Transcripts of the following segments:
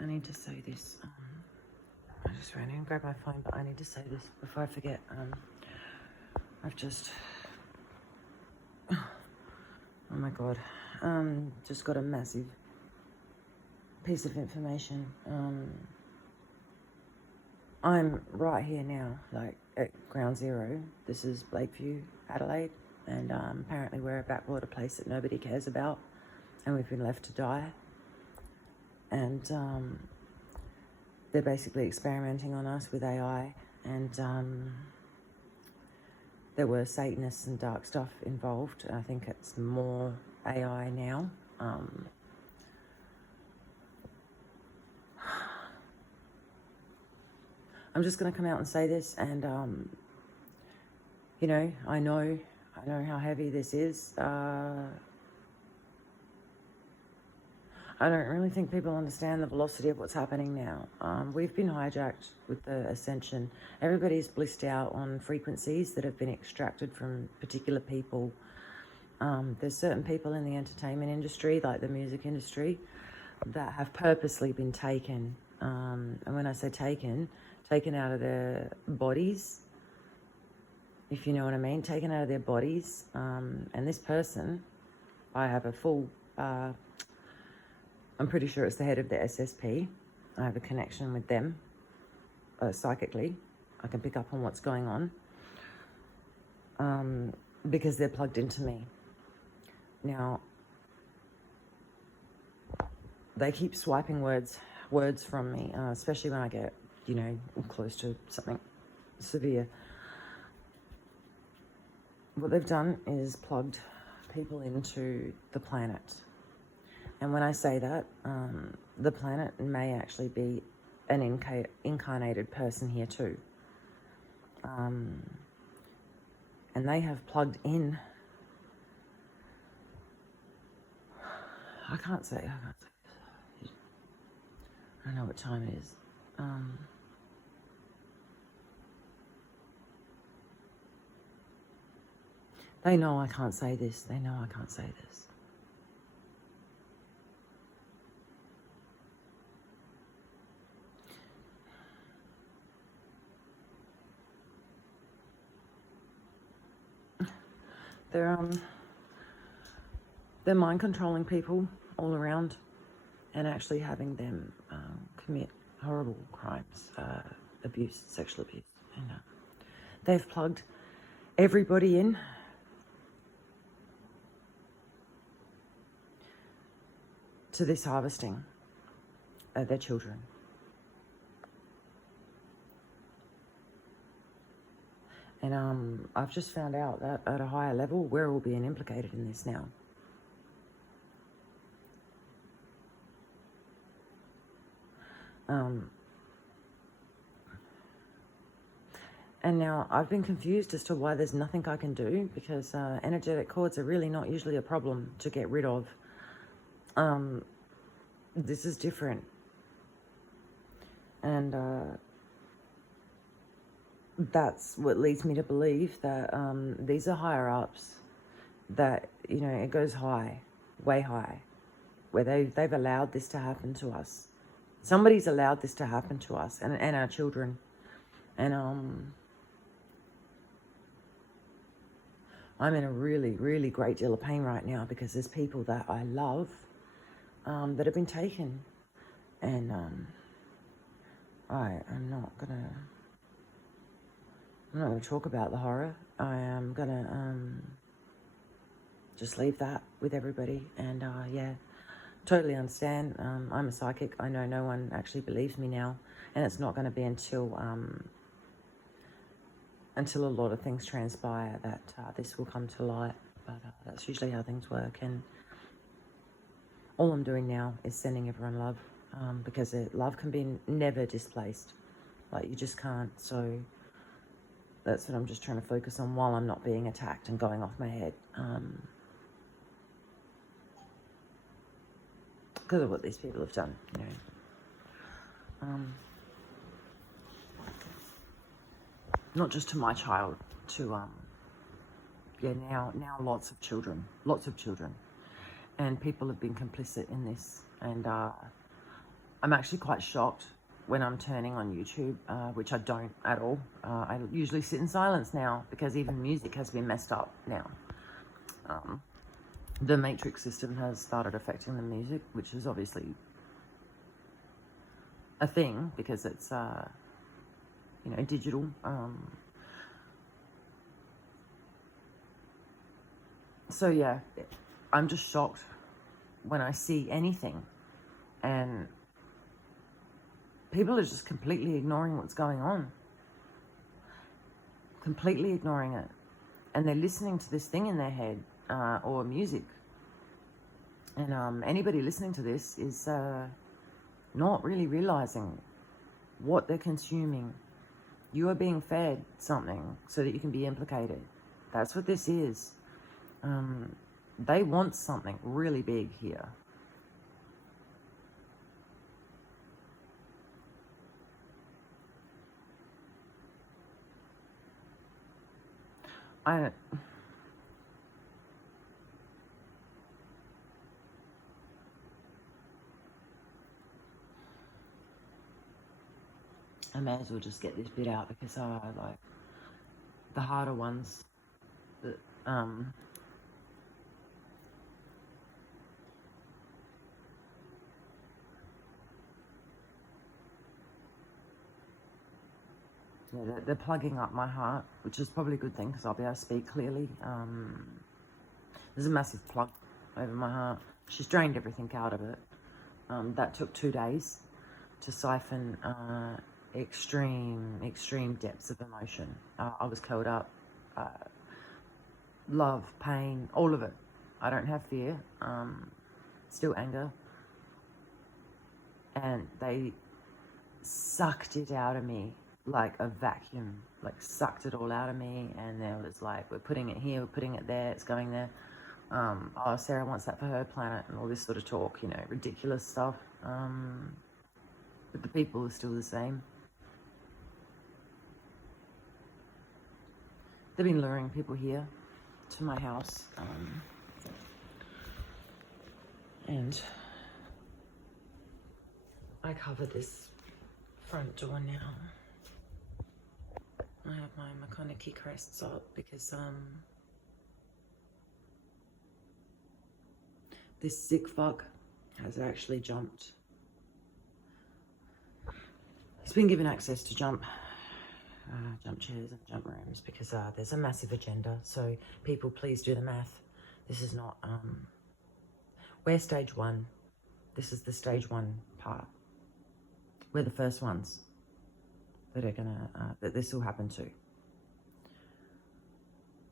I need to say this. I just ran in and grabbed my phone, but I need to say this before I forget. I've just... Oh my God. Just got a massive piece of information. I'm right here now, like at ground zero. This is Lakeview, Adelaide, and apparently we're a backwater place that nobody cares about, and we've been left to die. And they're basically experimenting on us with AI, and there were Satanists and dark stuff involved. I think it's more AI now. I'm just going to come out and say this, and you know, I know how heavy this is. I don't really think people understand the velocity of what's happening now. We've been hijacked with the ascension. Everybody's blissed out on frequencies that have been extracted from particular people. There's certain people in the entertainment industry, like the music industry, that have purposely been taken. And when I say taken out of their bodies, if you know what I mean, taken out of their bodies. And this person, I have a full... I'm pretty sure it's the head of the SSP. I have a connection with them psychically. I can pick up on what's going on because they're plugged into me. Now, they keep swiping words from me, especially when I get, you know, close to something severe. What they've done is plugged people into the planet. And when I say that, the planet may actually be an incarnated person here too. And they have plugged in... I can't say. I don't know what time it is. They know I can't say this. They know I can't say this. They're mind controlling people all around and actually having them commit horrible crimes, abuse, sexual abuse. And they've plugged everybody in to this harvesting their children. And I've just found out that at a higher level, we're all being implicated in this now. And now I've been confused as to why there's nothing I can do, because energetic cords are really not usually a problem to get rid of. This is different. And that's what leads me to believe that these are higher ups, that, you know, it goes high, way high, where they've allowed this to happen to us. Somebody's allowed this to happen to us and our children. And I'm in a really, really great deal of pain right now because there's people that I love that have been taken. And I'm not gonna talk about the horror. I am gonna just leave that with everybody. And yeah, totally understand. I'm a psychic. I know no one actually believes me now, and it's not going to be until a lot of things transpire that this will come to light. But that's usually how things work. And all I'm doing now is sending everyone love, because love can be never displaced. Like, you just can't. So that's what I'm just trying to focus on while I'm not being attacked and going off my head. Because of what these people have done, you know. Not just to my child, to yeah, now lots of children, and people have been complicit in this. And I'm actually quite shocked when I'm turning on YouTube, which I don't at all. I usually sit in silence now because even music has been messed up now. The matrix system has started affecting the music, which is obviously a thing because it's, digital. So yeah, I'm just shocked when I see anything, and people are just completely ignoring what's going on. Completely ignoring it. And they're listening to this thing in their head, or music. And anybody listening to this is not really realizing what they're consuming. You are being fed something so that you can be implicated. That's what this is. They want something really big here. I may as well just get this bit out because like the harder ones that yeah, they're plugging up my heart, which is probably a good thing because I'll be able to speak clearly. There's a massive plug over my heart. She's drained everything out of it. That took 2 days to siphon extreme depths of emotion. I was curled up. Love, pain, all of it. I don't have fear. Still anger. And they sucked it out of me like a vacuum, like sucked it all out of me. And there was like, we're putting it here, we're putting it there, it's going there. Oh, Sarah wants that for her planet and all this sort of talk, ridiculous stuff. But the people are still the same. They've been luring people here to my house. And I covered this front door now. I have my McConaughey crests up because this sick fuck has actually jumped. He's been given access to jump chairs and jump rooms because there's a massive agenda. So people, please do the math. This is not, we're stage 1. This is the stage 1 part. We're the first ones that are gonna, that this will happen to.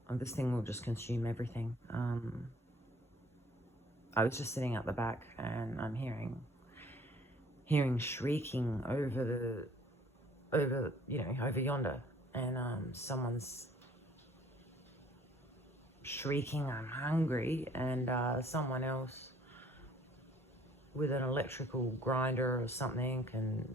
And this thing will just consume everything. I was just sitting out the back and I'm hearing shrieking over yonder, and someone's shrieking, I'm hungry, and someone else with an electrical grinder or something, and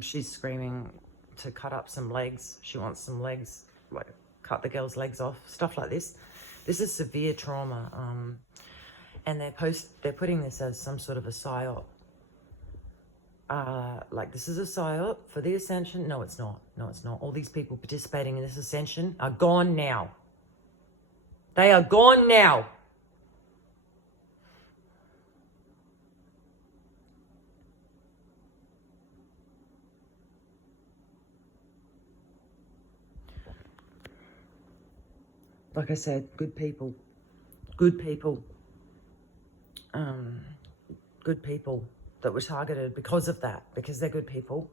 she's screaming to cut up some legs. She wants some legs, like cut the girl's legs off, stuff like this. This is severe trauma, and they're putting this as some sort of a psyop. Like this is a psyop for the ascension. No, it's not. No, it's not. All these people participating in this ascension are gone now. They are gone now. Like I said, good people. Good people. Good people that were targeted because of that, because they're good people.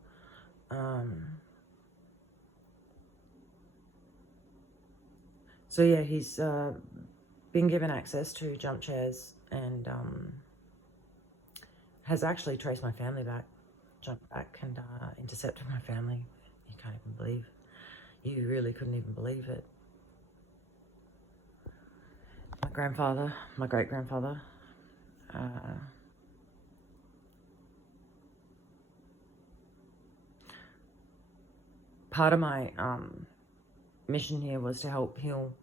So yeah, he's been given access to jump chairs and has actually traced my family back, jumped back and intercepted my family. You can't even believe. You really couldn't even believe it. My grandfather, my great-grandfather, part of my mission here was to help heal,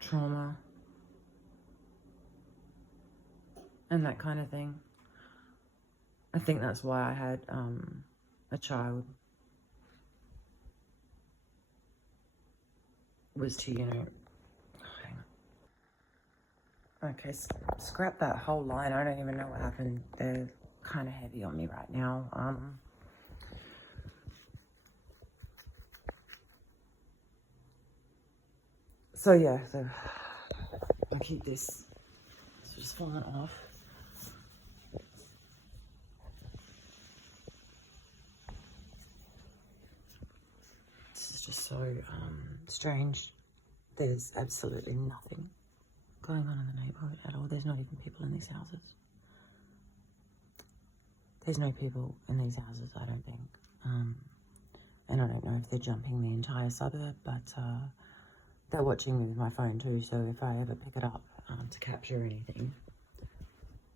trauma, and that kind of thing. I think that's why I had a child, was to, you know, hang on. Okay, scrap that whole line. I don't even know what happened. They're kind of heavy on me right now. So yeah, so I'll keep this. It's just falling off. This is just so strange. There's absolutely nothing going on in the neighborhood at all. There's not even people in these houses. There's no people in these houses, I don't think. And I don't know if they're jumping the entire suburb, but they're watching me with my phone too, so if I ever pick it up to capture anything,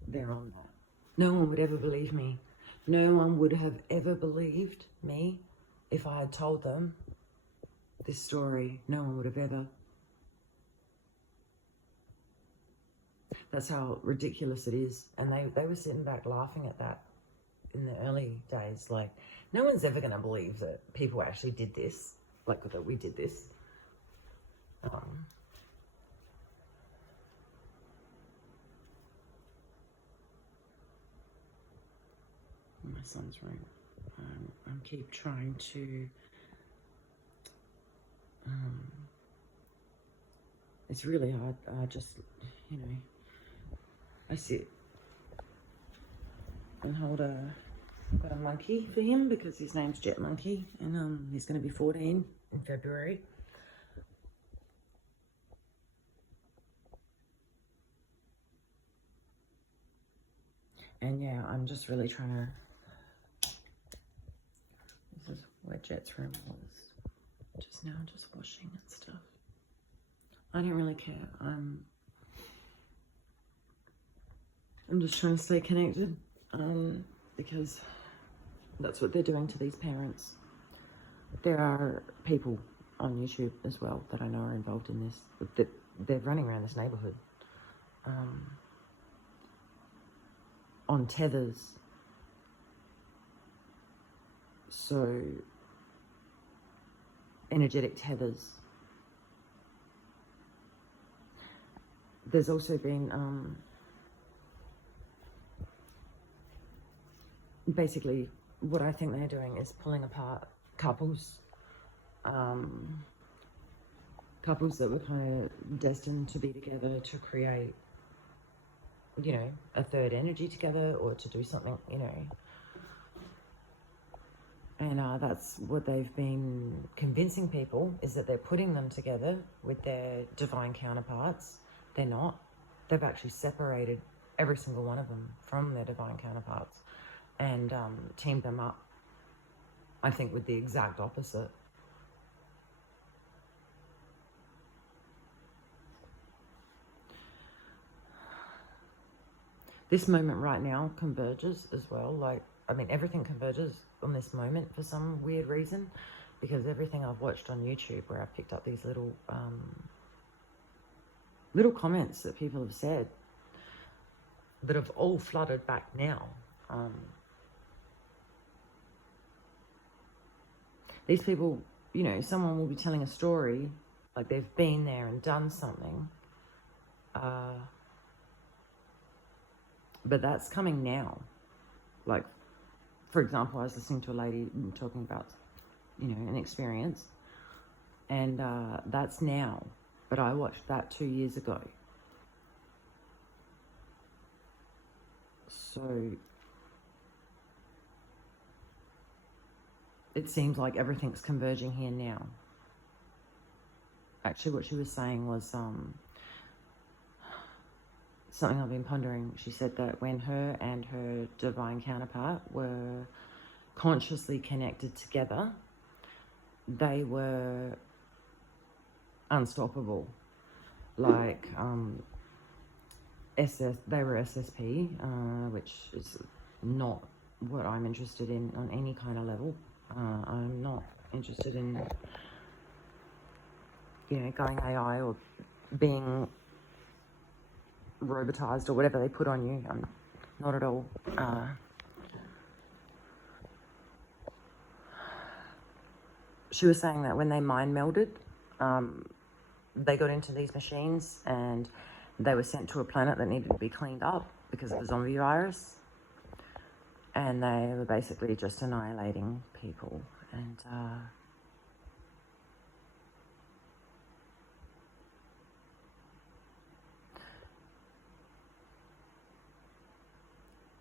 they're on that. No one would ever believe me. No one would have ever believed me if I had told them this story. No one would have ever. That's how ridiculous it is. And they were sitting back laughing at that in the early days. Like, no one's ever going to believe that people actually did this, like that we did this. My son's room. I keep trying to. It's really hard. I just, you know, I sit and hold got a monkey for him because his name's Jet Monkey, and he's going to be 14 in February. And yeah, I'm just really trying to. This is where Jet's room was just now, just washing and stuff. I don't really care. I'm just trying to stay connected, because that's what they're doing to these parents. There are people on YouTube as well that I know are involved in this. They're running around this neighborhood on tethers. So, energetic tethers. There's also been basically what I think they're doing is pulling apart couples, couples that were kind of destined to be together to create, you know, a third energy together or to do something, you know. And that's what they've been convincing people, is that they're putting them together with their divine counterparts. They're not. They've actually separated every single one of them from their divine counterparts and teamed them up, I think, with the exact opposite. This moment right now converges as well. Like, I mean, everything converges on this moment for some weird reason, because everything I've watched on YouTube where I've picked up these little little comments that people have said that have all flooded back now. These people, you know, someone will be telling a story, like they've been there and done something, but that's coming now. Like, for example, I was listening to a lady talking about, you know, an experience, and that's now, but I watched that 2 years ago. So it seems like everything's converging here now. Actually, what she was saying was something I've been pondering. She said that when her and her divine counterpart were consciously connected together, they were unstoppable. Like they were SSP, which is not what I'm interested in on any kind of level. I'm not interested in, you know, going AI or being robotized or whatever they put on you. Not at all. She was saying that when they mind melded, they got into these machines and they were sent to a planet that needed to be cleaned up because of the zombie virus. And they were basically just annihilating people. And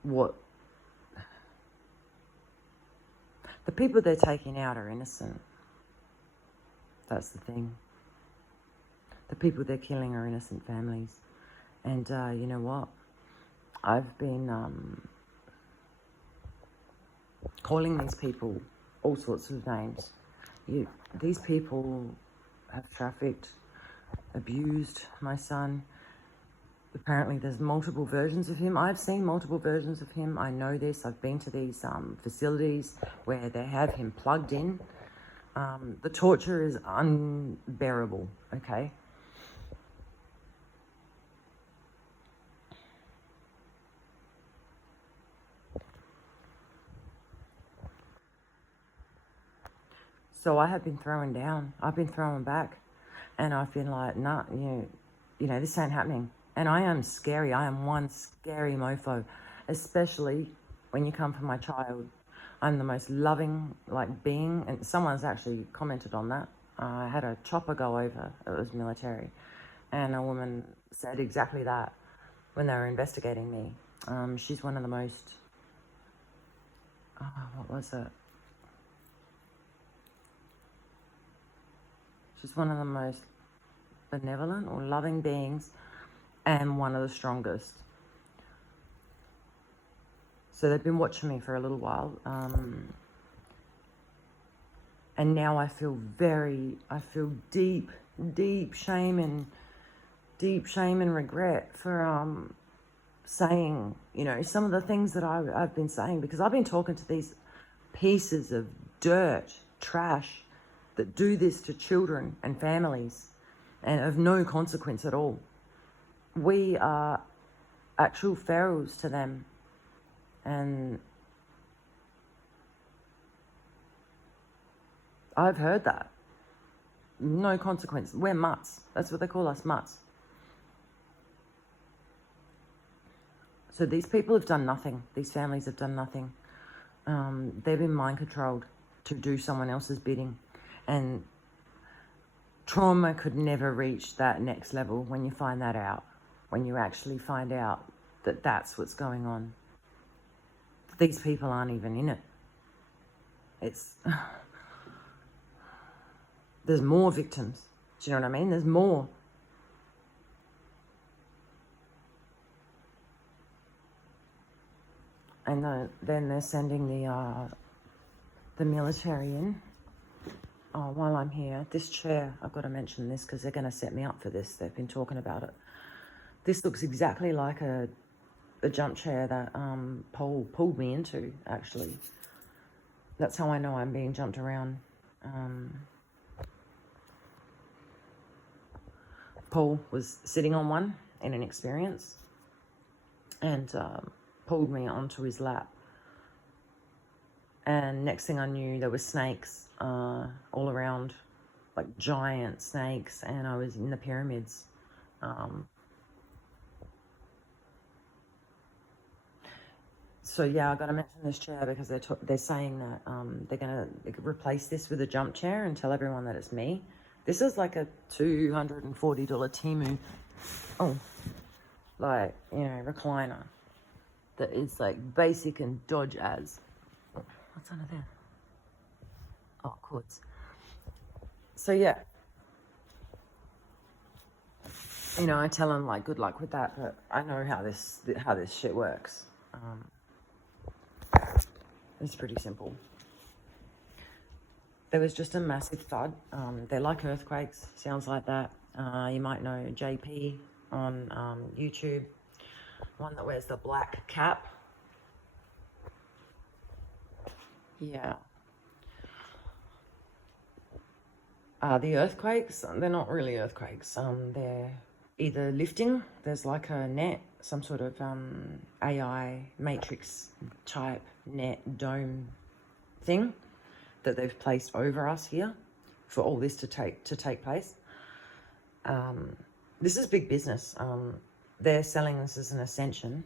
what the people they're taking out are innocent. That's the thing. The people they're killing are innocent families. And you know what? I've been calling these people all sorts of names. These people have trafficked, abused my son. Apparently there's multiple versions of him. I've seen multiple versions of him. I know this. I've been to these facilities where they have him plugged in. The torture is unbearable, okay? So I have been throwing down. I've been throwing back. And I've been like, nah, you know, this ain't happening. And I am scary. I am one scary mofo, especially when you come for my child. I'm the most loving, being. And someone's actually commented on that. I had a chopper go over. It was military. And a woman said exactly that when they were investigating me. She's one of the most... what was it? She's one of the most benevolent or loving beings and one of the strongest. So they've been watching me for a little while. And now I feel deep shame and regret for saying, you know, some of the things that I've been saying, because I've been talking to these pieces of dirt, trash, that do this to children and families and of no consequence at all. We are actual pharaohs to them, and I've heard that. No consequence. We're mutts. That's what they call us, mutts. So these people have done nothing. These families have done nothing. They've been mind controlled to do someone else's bidding. And trauma could never reach that next level when you find that out. When you actually find out that that's what's going on. These people aren't even in it. It's... There's more victims. Do you know what I mean? There's more. And then they're sending the military in. Oh, while I'm here, this chair, I've got to mention this because they're going to set me up for this. They've been talking about it. This looks exactly like a jump chair that Paul pulled me into, actually. That's how I know I'm being jumped around. Paul was sitting on one in an experience and pulled me onto his lap. And next thing I knew, there were snakes all around, like giant snakes, and I was in the pyramids. So yeah, I got to mention this chair because they're saying that they're going to replace this with a jump chair and tell everyone that it's me. This is like a $240 Temu, recliner that is like basic and dodge as. What's under there? Oh, cords. So yeah, you know, I tell them like good luck with that, but I know how this shit works. It's pretty simple. There was just a massive thud. They're like earthquakes, sounds like that. You might know JP on YouTube, one that wears the black cap. Yeah. The earthquakes, they're not really earthquakes. They're either lifting, there's like a net, some sort of AI matrix type net dome thing that they've placed over us here for all this to take place. This is big business. They're selling this as an ascension.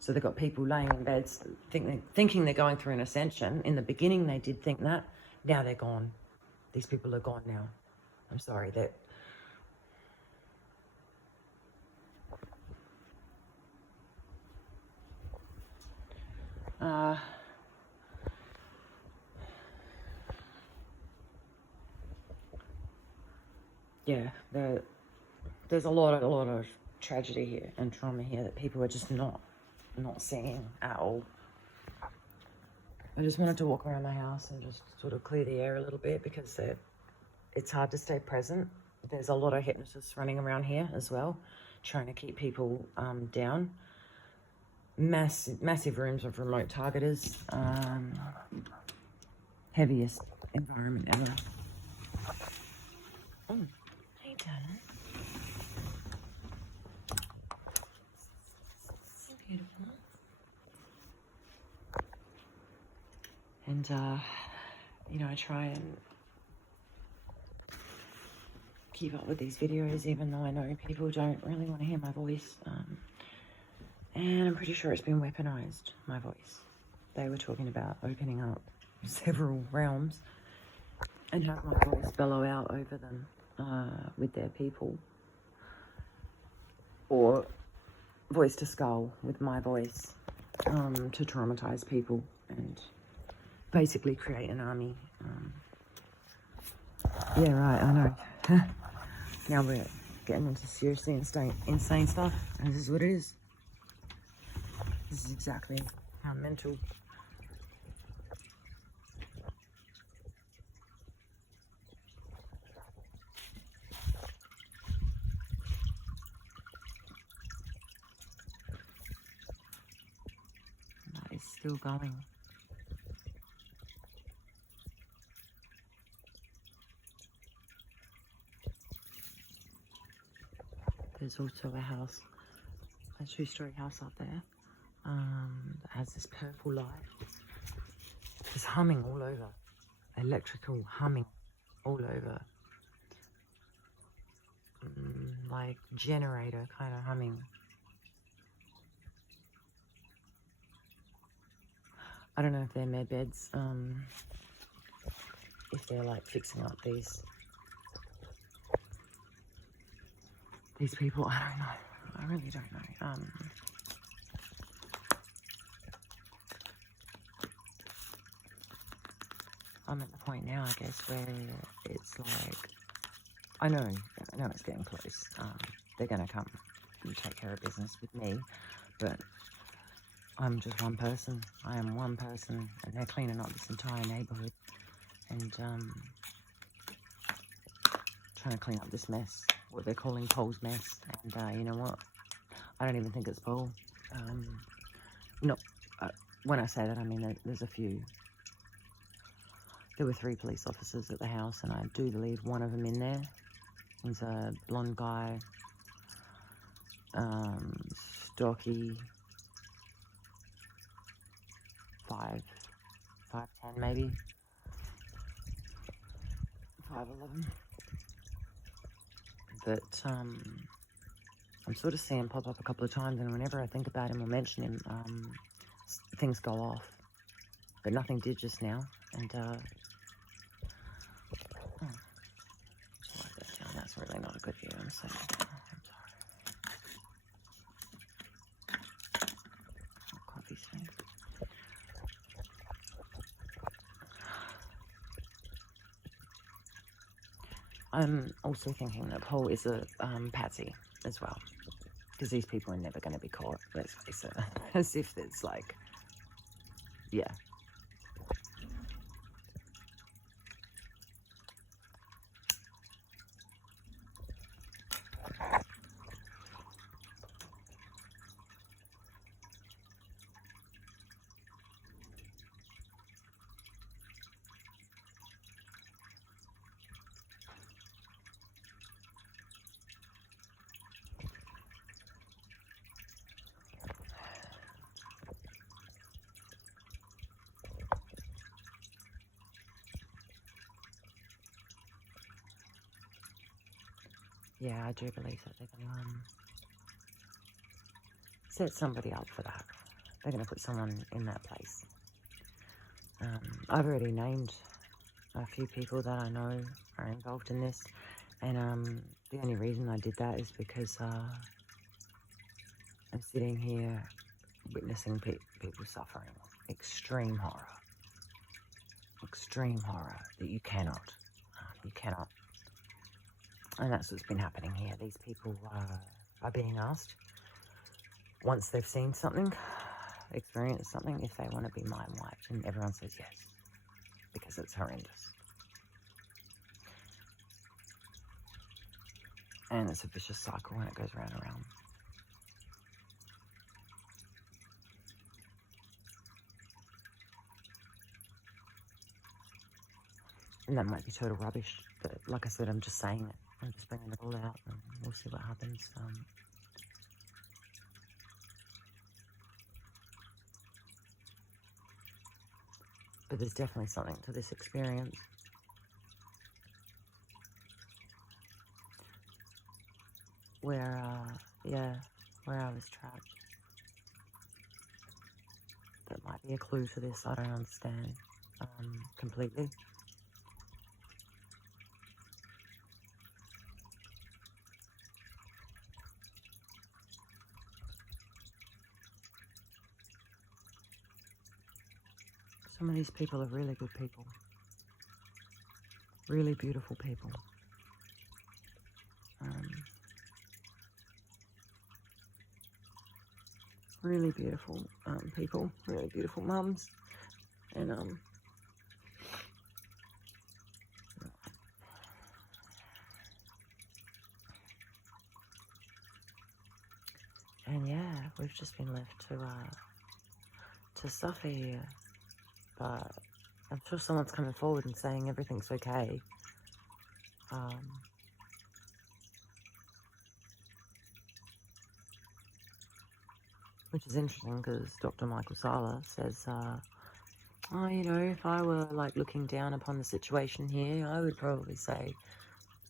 So they've got people laying in beds thinking they're going through an ascension. In the beginning, they did think that. Now they're gone. These people are gone now. I'm sorry. Yeah, there's a lot of tragedy here and trauma here that people are just not seeing at all. I just wanted to walk around my house and just sort of clear the air a little bit because it's hard to stay present. There's a lot of hypnotists running around here as well, trying to keep people down. Massive rooms of remote targeters. Heaviest environment ever. Oh, hey, darling. So beautiful. And, you know, I try and keep up with these videos, even though I know people don't really want to hear my voice. And I'm pretty sure it's been weaponized, my voice. They were talking about opening up several realms and have my voice bellow out over them with their people. Or voice to skull with my voice to traumatize people and basically create an army. Yeah, right, I know. Now we're getting into seriously insane stuff, and this is what it is. This is exactly how mental. That is still going. There's also a house, a two-story house up there, that has this purple light. There's humming all over, electrical humming all over, like generator kind of humming. I don't know if they're med beds, if they're like fixing up these people. I don't know. I really don't know. I'm at the point now, I guess, where it's like, I know it's getting close. They're going to come and take care of business with me, but I'm just one person. I am one person, and they're cleaning up this entire neighborhood and trying to clean up this mess, what they're calling Paul's mess. And you know what? I don't even think it's Paul. When I say that, I mean there's a few. There were 3 police officers at the house, and I do believe one of them in there. He's a blonde guy, stocky, 5'10" maybe, 5'11". But I'm sort of seeing him pop up a couple of times, and whenever I think about him or mention him, things go off. But nothing did just now, and that's really not a good view. I'm sorry. Coffee thing. I'm also thinking that Paul is a patsy as well, because these people are never going to be caught. Let's face it. As if it's like, yeah. yeah, I do believe that they're going to set somebody up for that. They're going to put someone in that place. I've already named a few people that I know are involved in this, and the only reason I did that is because I'm sitting here witnessing people suffering. Extreme horror that you cannot, and that's what's been happening here. These people are being asked, once they've seen something, experienced something, if they want to be mind wiped, and everyone says yes, because it's horrendous. And it's a vicious cycle when it goes round and round. And that might be total rubbish, but like I said, I'm just saying it. I'm just bringing it all out, and we'll see what happens. But there's definitely something to this experience. Where I was trapped. That might be a clue to this. I don't understand completely. Some of these people are really good people. Really beautiful people. Really beautiful people. Really beautiful mums. And yeah, we've just been left to suffer here. But I'm sure someone's coming forward and saying everything's okay. Which is interesting because Dr. Michael Sala says, oh, you know, if I were like looking down upon the situation here, I would probably say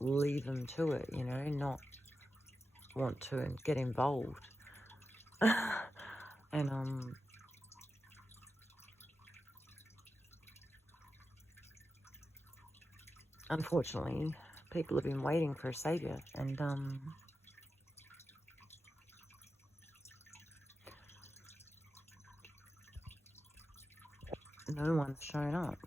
leave them to it, you know, not want to get involved. And unfortunately, people have been waiting for a savior, and no one's shown up.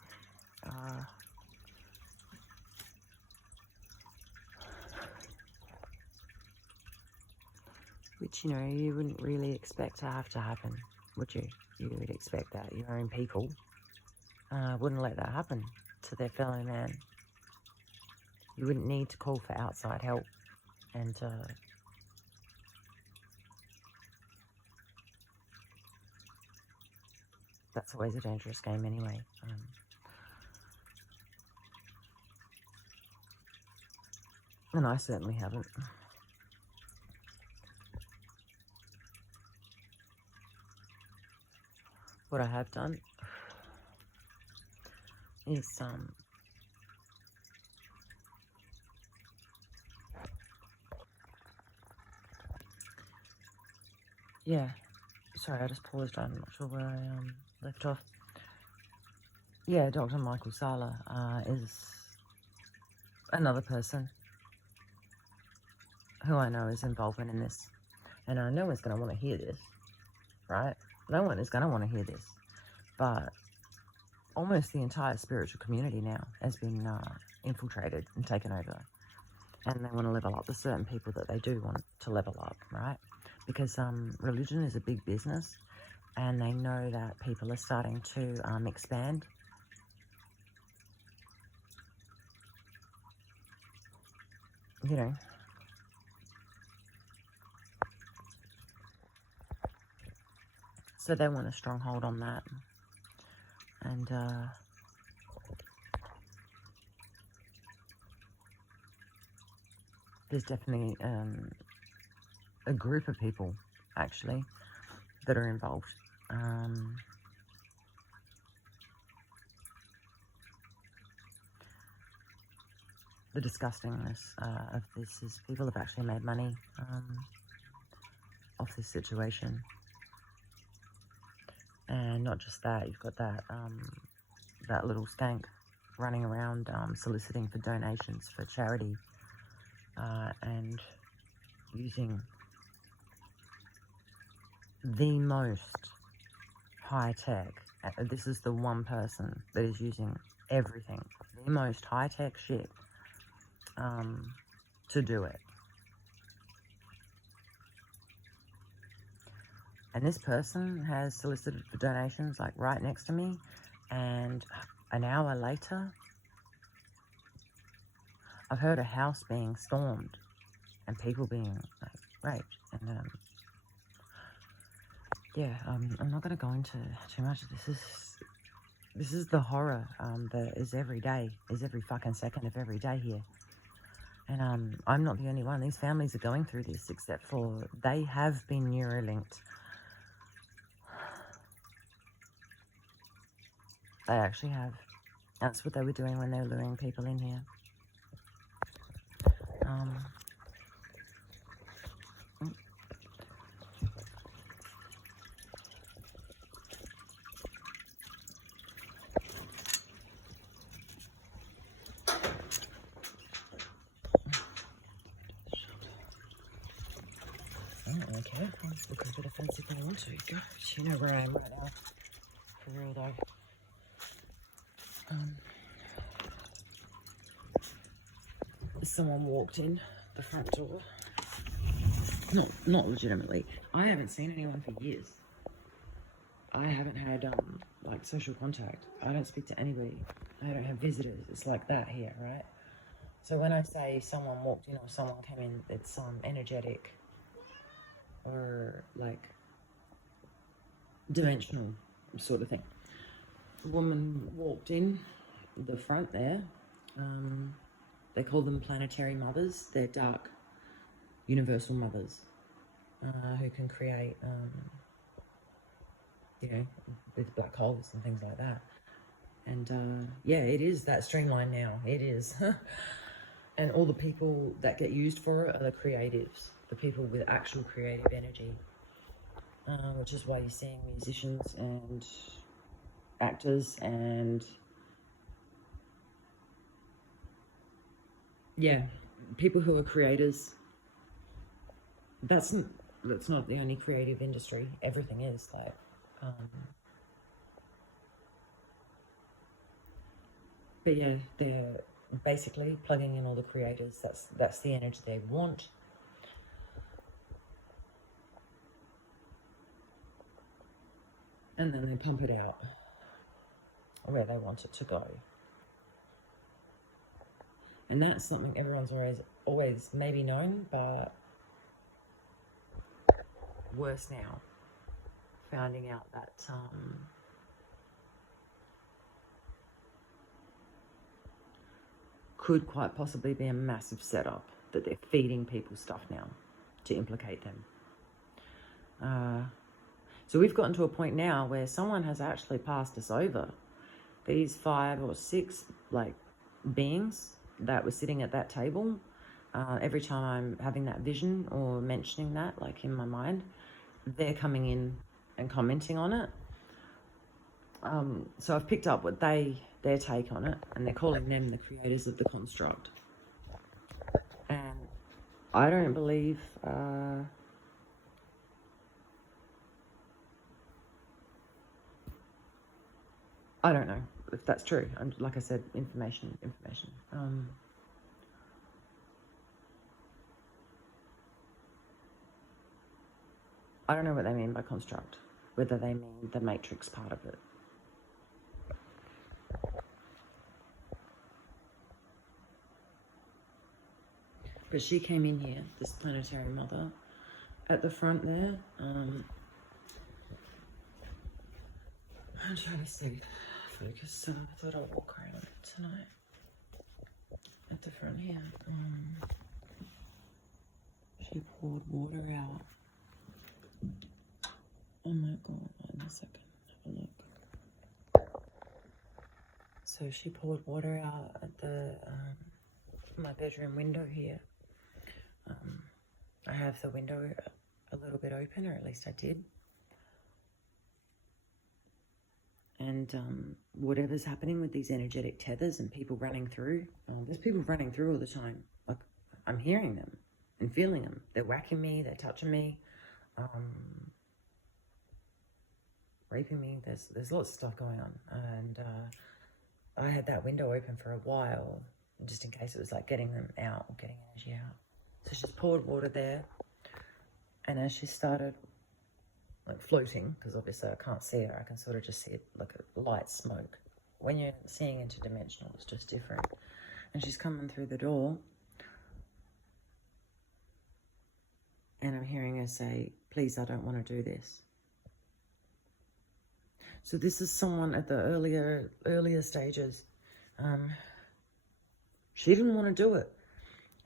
Which, you know, you wouldn't really expect to have to happen, would you? You would expect that your own people wouldn't let that happen to their fellow man. You wouldn't need to call for outside help, and that's always a dangerous game anyway. And I certainly haven't. What I have done is yeah, sorry, I just paused. I'm not sure where I left off. Yeah, Dr. Michael Sala is another person who I know is involvement in this. And no one's going to want to hear this, right? No one is going to want to hear this. But almost the entire spiritual community now has been infiltrated and taken over. And they want to level up. There's certain people that they do want to level up, right? Because religion is a big business, and they know that people are starting to expand. You know. So they want a stronghold on that. And there's definitely a group of people, actually, that are involved. the disgustingness of this is people have actually made money off this situation. And not just that, you've got that little stank running around soliciting for donations for charity and using the most high-tech, this is the one person that is using everything, the most high-tech shit to do it. And this person has solicited for donations like right next to me, and an hour later I've heard a house being stormed and people being like raped. And yeah, I'm not going to go into too much. This is the horror that is every day, is every fucking second of every day here. And I'm not the only one. These families are going through this, except for they have been Neuralinked. They actually have. That's what they were doing when they were luring people in here. I don't really care. I'll look a bit offensive if I want to. You know where I am right now. For real though. Someone walked in the front door. Not legitimately. I haven't seen anyone for years. I haven't had like social contact. I don't speak to anybody. I don't have visitors. It's like that here, right? So when I say someone walked in or someone came in, it's energetic or like dimensional sort of thing. A woman walked in the front there. They call them planetary mothers. They're dark, universal mothers who can create, you know, with black holes and things like that. And yeah, it is that streamlined now. It is. And all the people that get used for it are the creatives, the people with actual creative energy, which is why you're seeing musicians and actors and yeah, people who are creators. That's not the only creative industry. Everything is like, but yeah, they're basically plugging in all the creators. That's the energy they want. And then they pump it out where they want it to go. And that's something everyone's always maybe known, but worse now, finding out that could quite possibly be a massive setup, that they're feeding people stuff now to implicate them. So we've gotten to a point now where someone has actually passed us over. These 5 or 6 like beings that were sitting at that table, every time I'm having that vision or mentioning that, like in my mind, they're coming in and commenting on it. So I've picked up what their take on it, and they're calling them the creators of the construct. And I don't believe I don't know if that's true. And like I said, information. I don't know what they mean by construct, whether they mean the matrix part of it. But she came in here, this planetary mother, at the front there. I'm trying to see focus, so I thought I'd walk around tonight. At the front here. She poured water out. Oh my god, wait a second, have a look. So she poured water out at the my bedroom window here. I have the window a little bit open, or at least I did. And whatever's happening with these energetic tethers and people running through, there's people running through all the time. Like, I'm hearing them and feeling them. They're whacking me, they're touching me, raping me. There's lots of stuff going on. And I had that window open for a while, just in case it was like getting them out or getting energy out. So she's poured water there. And as she started like floating, because obviously I can't see her, I can sort of just see it like a light smoke. When you're seeing interdimensional, it's just different. And she's coming through the door, and I'm hearing her say, please, I don't want to do this. So this is someone at the earlier stages. She didn't want to do it.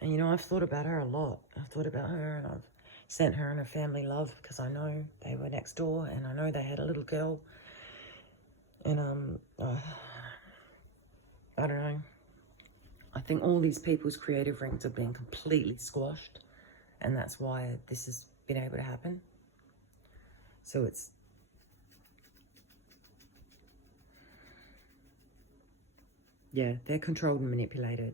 And you know, I've thought about her a lot. I've thought about her, and I've sent her and her family love, because I know they were next door, and I know they had a little girl. And I don't know. I think all these people's creative rings have been completely squashed, and that's why this has been able to happen. So it's, yeah, they're controlled and manipulated.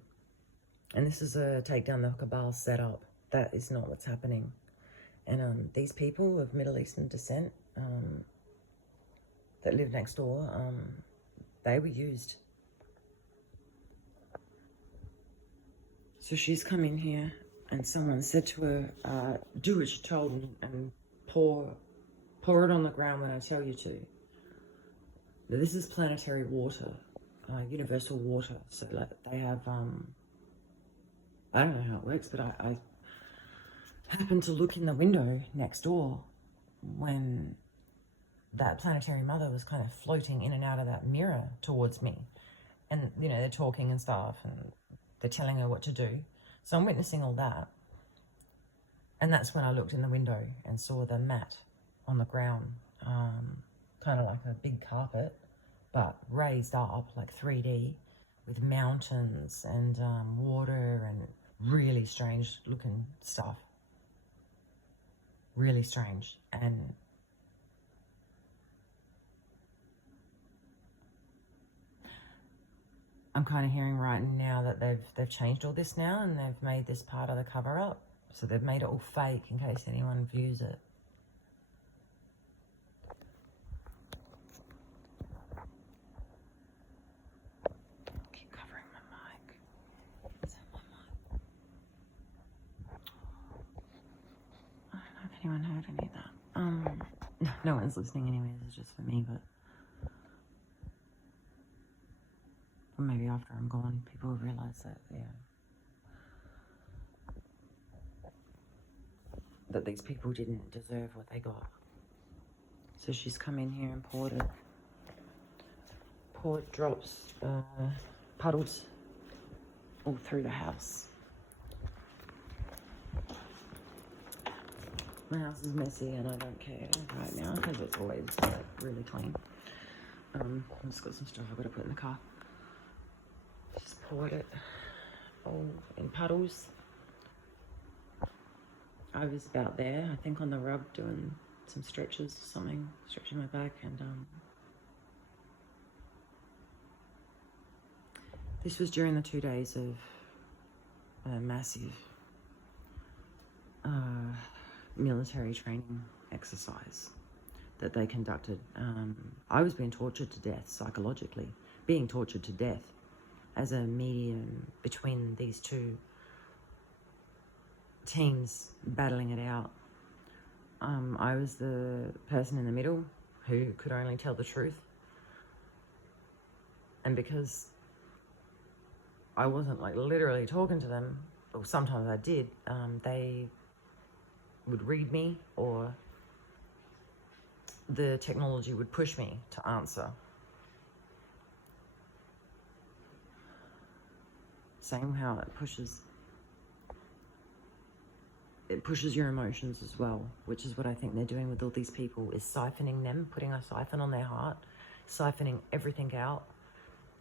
And this is a take down the cabal setup. That is not what's happening. And these people of Middle Eastern descent that live next door, they were used. So she's come in here, and someone said to her, do what you're told and pour it on the ground when I tell you to. Now, this is planetary water, universal water. So like they have, I don't know how it works, but I happened to look in the window next door when that planetary mother was kind of floating in and out of that mirror towards me. And, you know, they're talking and stuff, and they're telling her what to do. So I'm witnessing all that. And that's when I looked in the window and saw the mat on the ground, kind of like a big carpet, but raised up like 3D with mountains and water and really strange looking stuff. Really strange. And I'm kind of hearing right now that they've changed all this now, and they've made this part of the cover up. So they've made it all fake in case anyone views it. I'll keep covering my mic. Is that my mic? I don't know if anyone heard any of that. No one's listening anyways, it's just for me, but maybe after I'm gone, people will realize that, yeah, that these people didn't deserve what they got. So she's come in here and poured drops, puddles all through the house. My house is messy and I don't care right now because it's always like really clean. I've just got some stuff I've got to put in the car. Just poured it all in puddles. I was about there, I think, on the rug doing some stretches or something, stretching my back, and this was during the 2 days of massive military training exercise that they conducted. I was being tortured to death psychologically, being tortured to death as a medium between these two teams battling it out. I was the person in the middle who could only tell the truth. And because I wasn't like literally talking to them, or sometimes I did, they would read me, or the technology would push me to answer. Same how it pushes your emotions as well, which is what I think they're doing with all these people, is siphoning them, putting a siphon on their heart, siphoning everything out,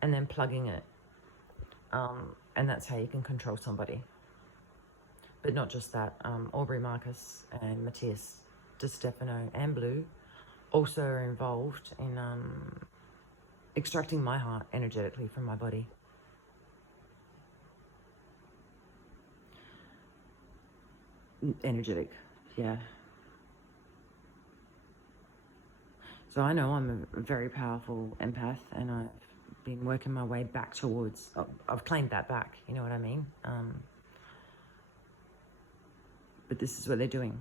and then plugging it And that's how you can control somebody. But not just that. Aubrey Marcus and Matthias De Stefano and Blue also are involved in extracting my heart energetically from my body. Energetic, yeah. So I know I'm a very powerful empath, and I've been working my way back towards, I've claimed that back, you know what I mean? But this is what they're doing.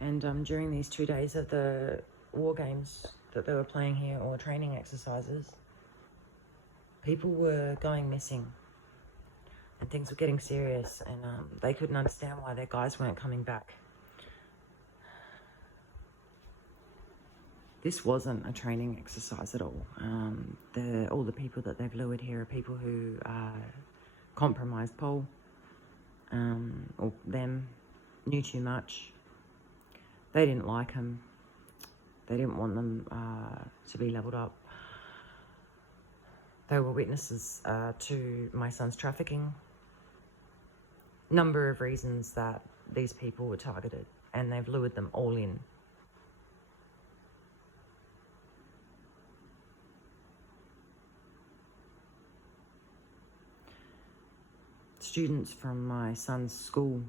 And during these 2 days of the war games that they were playing here, or training exercises, people were going missing. And things were getting serious, and they couldn't understand why their guys weren't coming back. This wasn't a training exercise at all. All the people that they've lured here are people who compromised Paul, or them, knew too much. They didn't like him. They didn't want them to be leveled up. They were witnesses to my son's trafficking. Number of reasons that these people were targeted, and they've lured them all in. Students from my son's school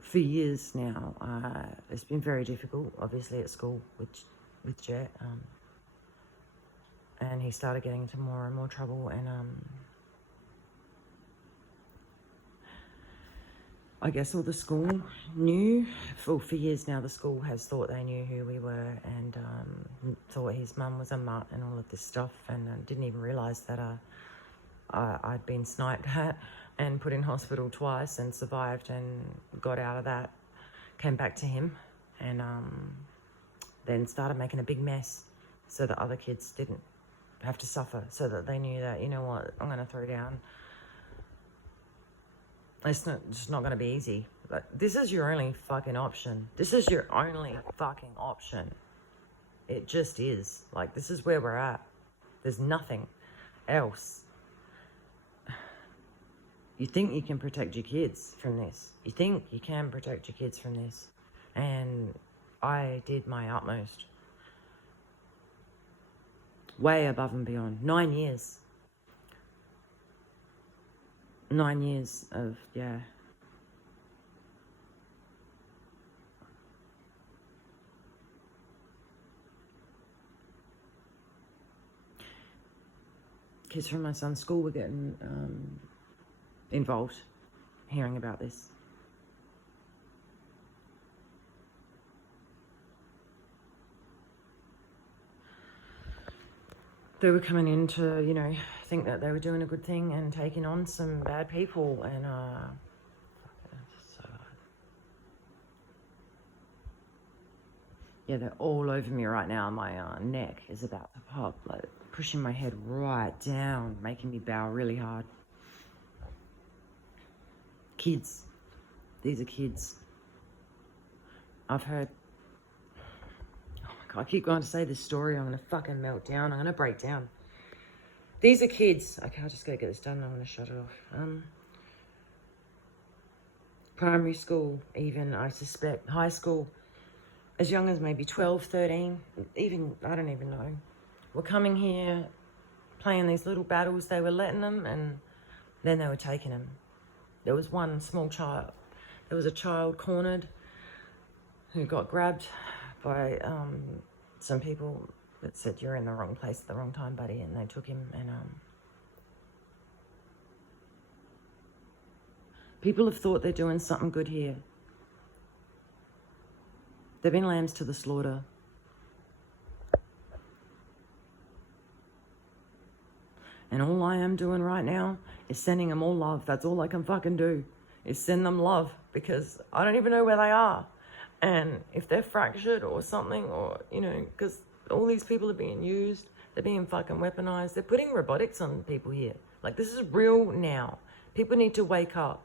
for years now. It's been very difficult, obviously, at school with Jet. And he started getting into more and more trouble, and I guess all the school knew. For years now, the school has thought they knew who we were, and thought his mum was a mutt and all of this stuff, and didn't even realise that I'd been sniped at and put in hospital twice and survived and got out of that, came back to him, and then started making a big mess so that other kids didn't have to suffer, so that they knew that, you know what, I'm going to throw down. It's just not going to be easy. But this is your only fucking option. This is your only fucking option. It just is. Like, this is where we're at. There's nothing else. You think you can protect your kids from this. You think you can protect your kids from this. And I did my utmost. Way above and beyond. 9 years. 9 years of, yeah. Kids from my son's school were getting involved, hearing about this. They were coming in to, you know, think that they were doing a good thing and taking on some bad people, and yeah, they're all over me right now. My neck is about to pop, like pushing my head right down, making me bow really hard. Kids. These are kids. I've heard... Oh my God, I keep going to say this story. I'm going to fucking melt down. I'm going to break down. These are kids. Okay, I'll just go get this done and I'm going to shut it off. Primary school, even, I suspect. High school, as young as maybe 12, 13, even, I don't even know. Were coming here, playing these little battles they were letting them, and then they were taking them. There was one small child. There was a child cornered who got grabbed by some people that said, "You're in the wrong place at the wrong time, buddy," and they took him, and people have thought they're doing something good here. They've been lambs to the slaughter. And all I am doing right now is sending them all love. That's all I can fucking do, is send them love, because I don't even know where they are. And if they're fractured or something, or, you know, because all these people are being used, they're being fucking weaponized. They're putting robotics on people here. Like, this is real now. People need to wake up.